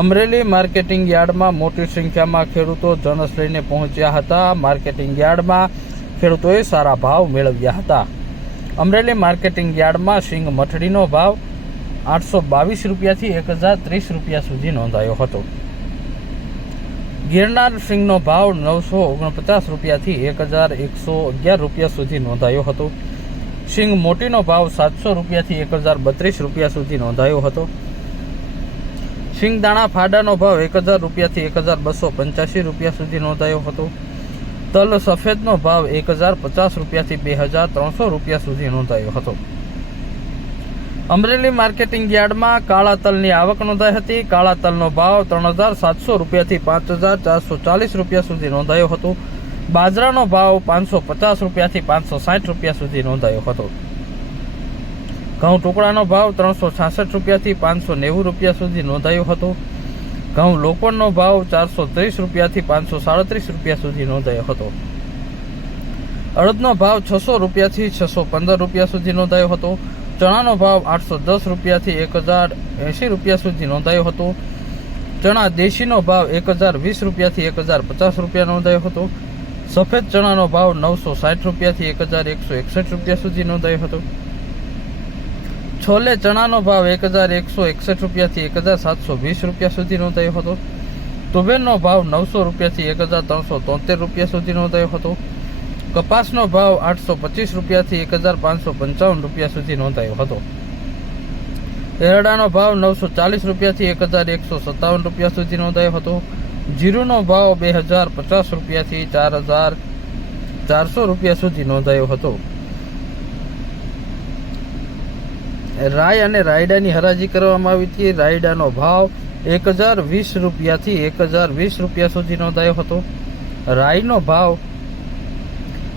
Amreli marketing યાર્ડમાં મોટી સંખ્યામાં ખેડૂતો જણસ લઈને પહોંચ્યા હતા। માર્કેટિંગ યાર્ડમાં ખેડૂતોએ સારા ભાવ મેળવ્યા હતા। અમરેલી માર્કેટિંગ યાર્ડમાં સિંગ મઠડીનો ભાવ 822 રૂપિયાથી 1030 રૂપિયા સુધી નોંધાયો હતો। ગિરનાર સિંગનો ભાવ 949 રૂપિયાથી 1111 રૂપિયા સુધી નોંધાયો હતો। સિંગ મોટીનો ભાવ 700 રૂપિયાથી 1032 રૂપિયા સુધી નોંધાયો હતો। સિંગ દાણા ફાડાનો ભાવ 1000 રૂપિયાથી 1285 રૂપિયા સુધી નોંધાયો હતો। તલ સફેદનો ભાવ 1050 રૂપિયાથી 2300 રૂપિયા સુધી નોંધાયો હતો। અમરેલી માર્કેટિંગ યાર્ડમાં કાળા તલની આવક નોંધાઈ હતી। કાળા તલનો ભાવ 3700 રૂપિયાથી 5440 રૂપિયા સુધી નોંધાયો હતો। બાજરાનો ભાવ 550 રૂપિયાથી 560 રૂપિયા સુધી નોંધાયો હતો। ઘઉં ટુકડાનો ભાવ 366 રૂપિયાથી 590 રૂપિયા સુધી નોંધાયો હતો। ઘઉં લોકોનો ભાવ 430 રૂપિયાથી 537 રૂપિયા સુધી નોંધાયો હતો। અડદનો ભાવ 600 રૂપિયાથી 615 રૂપિયા સુધી નોંધાયો હતો। ચણાનો ભાવ 810 રૂપિયાથી 1080 રૂપિયા સુધી નોંધાયો હતો। ચણા દેશીનો ભાવ 1020 રૂપિયાથી 1050 રૂપિયા નોંધાયો હતો। સફેદ ચણાનો ભાવ 960 રૂપિયાથી 1161 રૂપિયા સુધી નોંધાયો હતો। છોલે ચણાનો ભાવ 1161 રૂપિયાથી 1720 રૂપિયા સુધી નોંધાયો હતો। તુવેરનો ભાવ 900 રૂપિયાથી 1373 રૂપિયા સુધી નોંધાયો હતો। કપાસનો ભાવ 825 રૂપિયાથી 1555 રૂપિયા સુધી નોંધાયો હતો। એરડાનો ભાવ 940 રૂપિયાથી 1157 રૂપિયા સુધી નોંધાયો હતો। જીરુનો ભાવ 2050 રૂપિયાથી 4400 રૂપિયા સુધી નોંધાયો હતો। રાય અને રાયડાની હરાજી કરવામાં આવી હતી। રાયડાનો ભાવ 1020 રૂપિયાથી 1020 રૂપિયા સુધી નોંધાયો હતો। રાયનો ભાવ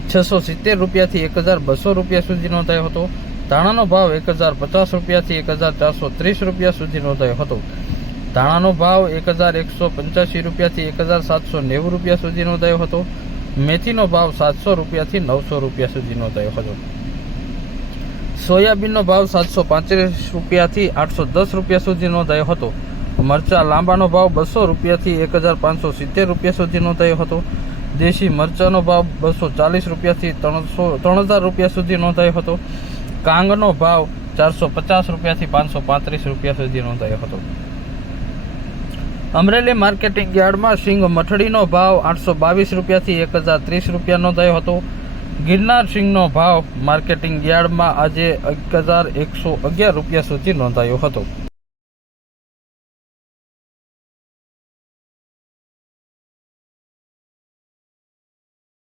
670 રૂપિયાથી 1200 રૂપિયા સુધી નોંધાયો હતો। ધાણાનો ભાવ 1050 રૂપિયાથી 1430 રૂપિયા સુધી નોંધાયો હતો। ધાણાનો ભાવ 1185 રૂપિયાથી 1790 રૂપિયા સુધી નોંધાયો હતો। મેથીનો ભાવ 700 રૂપિયાથી 900 રૂપિયા સુધી નોંધાયો હતો। સોયાબીનનો ભાવ 735 રૂપિયાથી 810 રૂપિયા સુધી નોંધાયો હતો। મરચા લાંબાનો ભાવ 200 રૂપિયાથી 1570 રૂપિયા સુધી નોંધાયો હતો। દેશી મરચાનો ભાવ 240 રૂપિયાથી 3000 રૂપિયા સુધી નોંધાયો હતો। કાંગનો ભાવ 450 રૂપિયાથી 535 રૂપિયા સુધી નોંધાયો હતો। અમરેલી માર્કેટિંગ યાર્ડમાં સિંગ મઠડીનો ભાવ 822 રૂપિયાથી 1030 રૂપિયા નોંધાયો હતો। ગિરનાર સિંગનો ભાવ માર્કેટિંગ યાર્ડમાં આજે 1111 રૂપિયા સુધી નોંધાયો હતો।